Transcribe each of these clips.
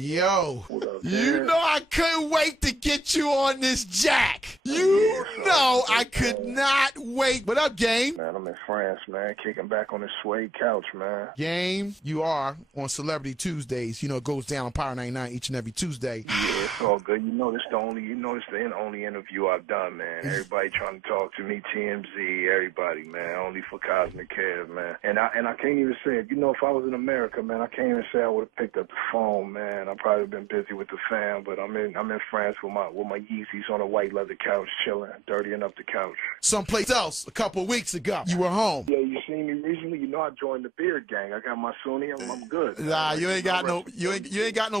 Yo, What up, you man? know I couldn't wait to get you on this jack. You know I could not wait. What up, Game? Man, I'm in France, man, kicking back on this suede couch, man. Game, you are on Celebrity Tuesdays. You know, it goes down on Power 99 each and every Tuesday. Yeah, it's all good. You know this the only interview I've done, man. Everybody trying to talk to me, TMZ, everybody, man. Only for Cosmic Kev, man. And I can't even say it. You know, if I was in America, man, I can't even say I would have picked up the phone, man. I'd probably been busy with the fam, but I'm in France with my Yeezys on a white leather couch, chilling, dirtying up the couch. Someplace else a couple of weeks ago, you were home. Yeah, you seen me recently. You know I joined the beard gang. I got my Sunni. I'm good. Nah, you ain't got no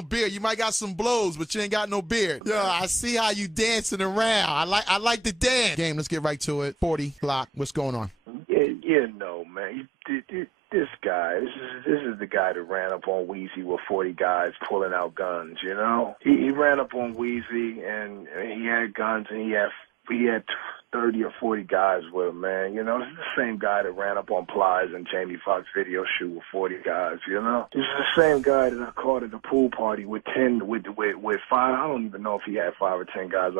beard. You might got some blows, but you ain't got no beard. Yo, I see how you dancing around. I like the dance. Game, let's get right to it. 40 block. What's going on? Yeah, no, man. This guy, this is the guy that ran up on Weezy with 40 guys pulling out guns, you know? He ran up on Weezy, and he had guns, and he had 30 or 40 guys with him, man. You know, this is the same guy that ran up on Plies and Jamie Foxx video shoot with 40 guys, you know? This is the same guy that I caught at the pool party with 5. I don't even know if he had 5 or 10 guys.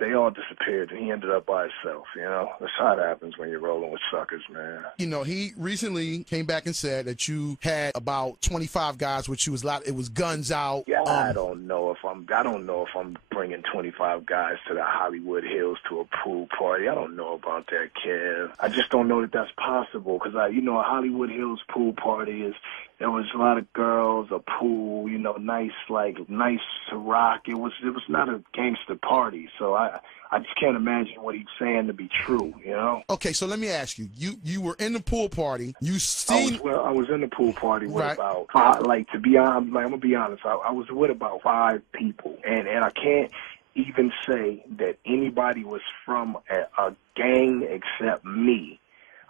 They all disappeared, and he ended up by himself, you know? That's how it happens when you're rolling with suckers, man. You know, he recently came back and said that you had about 25 guys, which was it was guns out. Yeah, I don't know if I'm bringing 25 guys to the Hollywood Hills to a pool party. I don't know about that, Kev. I just don't know that that's possible because a Hollywood Hills pool party there was a lot of girls, a pool, you know, nice to rock. It was not a gangster party, so I just can't imagine what he's saying to be true, you know? Okay, so let me ask you. You were in the pool party. You seen... I was in the pool party with right. about 5, I'm going to be honest, I was with about 5 people, and I can't even say that anybody was from a gang except me.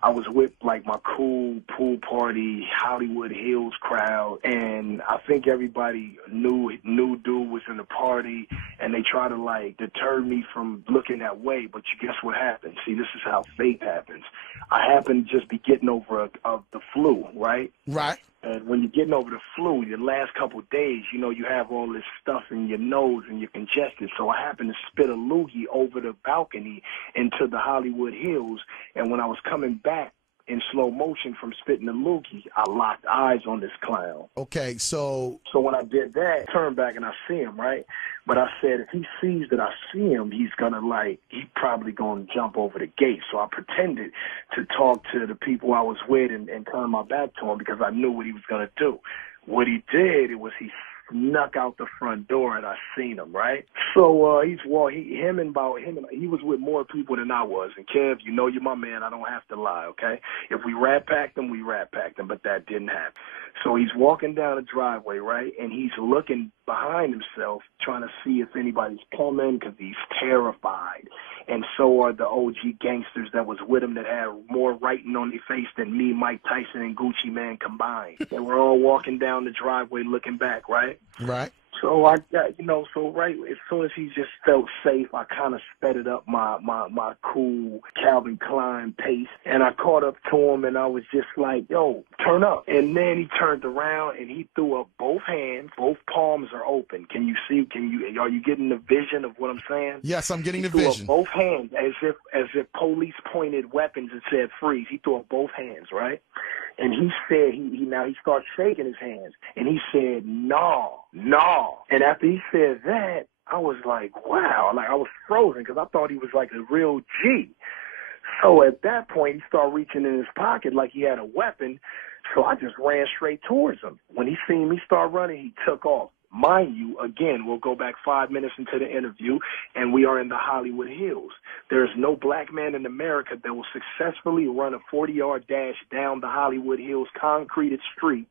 I was with, my cool pool party, Hollywood Hills crowd, and I think everybody knew dude was in the party, and they try to, deter me from looking that way, but guess what happened? See, this is how fate happens. I happened to just be getting over the flu, right? Right. And when you're getting over the flu, the last couple of days, you know, you have all this stuff in your nose and you're congested. So I happened to spit a loogie over the balcony into the Hollywood Hills. And when I was coming back in slow motion from spitting the loogie, I locked eyes on this clown. Okay, so when I did that, I turned back and I see him, right? But I said, if he sees that I see him, he's probably going to jump over the gate. So I pretended to talk to the people I was with and turn my back to him because I knew what he was going to do. What he did, he snuck out the front door and I seen him, right? So he was with more people than I was. And Kev, you know you're my man. I don't have to lie, okay? If we rat packed him, we rat packed him, but that didn't happen. So he's walking down the driveway, right? And he's looking behind himself, trying to see if anybody's coming because he's terrified. And so are the OG gangsters that was with him that had more writing on their face than me, Mike Tyson, and Gucci Mane combined. And we're all walking down the driveway looking back, right? Right. So I got, right as soon as he just felt safe, I kind of sped up my cool Calvin Klein pace, and I caught up to him, and I was just like, yo, turn up. And then he turned around, and he threw up both hands. Both palms are open. Are you getting the vision of what I'm saying? Yes, I'm getting the vision. vision. He threw up both hands as if police pointed weapons and said freeze. He threw up both hands, right? And he said, he starts shaking his hands, and he said, no. And after he said that, I was like, wow, I was frozen because I thought he was like a real G. So at that point, he started reaching in his pocket like he had a weapon, so I just ran straight towards him. When he seen me start running, he took off. Mind you, again, we'll go back 5 minutes into the interview, and we are in the Hollywood Hills. There is no black man in America that will successfully run a 40-yard dash down the Hollywood Hills concreted street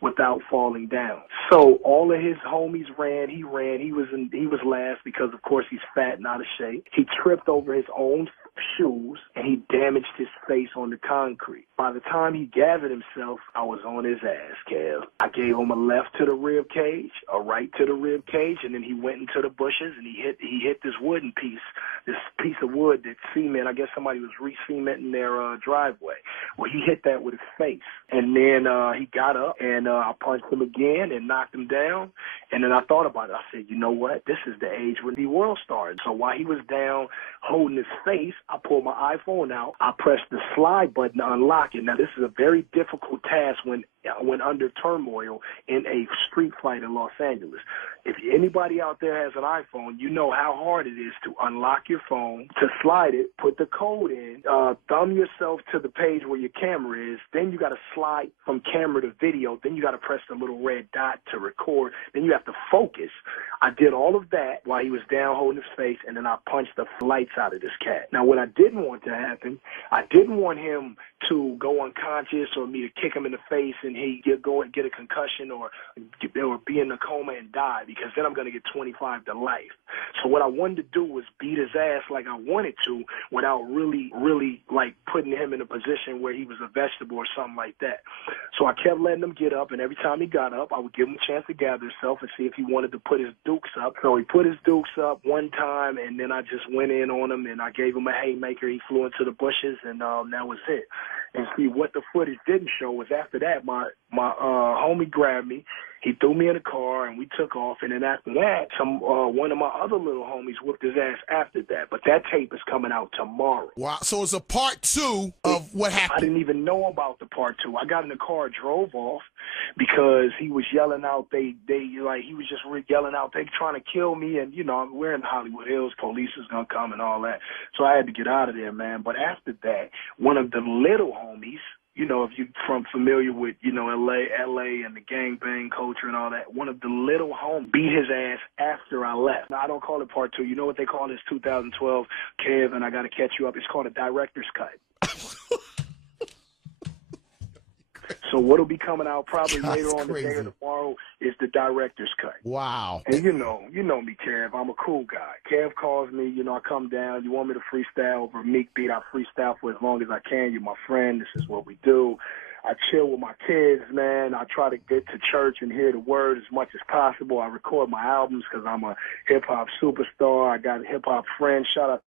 without falling down. So all of his homies ran. He was last because, of course, he's fat and out of shape. He tripped over his own shoes, and he damaged his face on the concrete. By the time he gathered himself, I was on his ass, Kev. I gave him a left to the rib cage, a right to the rib cage, and then he went into the bushes and he hit this wooden piece, this piece of wood that cement. I guess somebody was re-cementing their driveway. Well, he hit that with his face, and then he got up and I punched him again and knocked him down. And then I thought about it. I said, you know what? This is the age when the world started. So while he was down holding his face, I pulled my iPhone out. I pressed the slide button to unlock it. Now, this is a very difficult task when under turmoil in a street fight in Los Angeles. If anybody out there has an iPhone, you know how hard it is to unlock your phone, to slide it, put the code in, thumb yourself to the page where your camera is, then you got to slide from camera to video, then you got to press the little red dot to record, then you have to focus. I did all of that while he was down holding his face, and then I punched the lights out of this cat. Now, what I didn't want to happen, I didn't want him to go unconscious or me to kick him in the face and he go and get a concussion or be in a coma and die, because then I'm going to get 25 to life. So what I wanted to do was beat his ass like I wanted to without really like putting him in a position where he was a vegetable or something like that. So I kept letting him get up, and every time he got up, I would give him a chance to gather himself and see if he wanted to put his dukes up. So he put his dukes up one time, and then I just went in on him, and I gave him a haymaker. He flew into the bushes, and that was it. And see, what the footage didn't show was after that, my homie grabbed me. He threw me in the car, and we took off. And then after that, one of my other little homies whipped his ass after that. But that tape is coming out tomorrow. Wow. So it's a part 2 of what happened. I didn't even know about the part 2. I got in the car, drove off, because he was yelling out. He was just yelling out, they trying to kill me. And, you know, we're in Hollywood Hills. Police is going to come and all that. So I had to get out of there, man. But after that, one of the little homies, you know, if you're familiar with, you know, LA and the gangbang culture and all that, one of the little homies beat his ass after I left. Now, I don't call it part 2. You know what they call this 2012, Kev, and I got to catch you up. It's called a director's cut. So what'll be coming out probably later on today or tomorrow is the director's cut. Wow. And you know me, Kev. I'm a cool guy. Kev calls me, you know, I come down. You want me to freestyle over a Meek beat? I freestyle for as long as I can. You're my friend. This is what we do. I chill with my kids, man. I try to get to church and hear the word as much as possible. I record my albums because I'm a hip-hop superstar. I got hip-hop friends. Shout out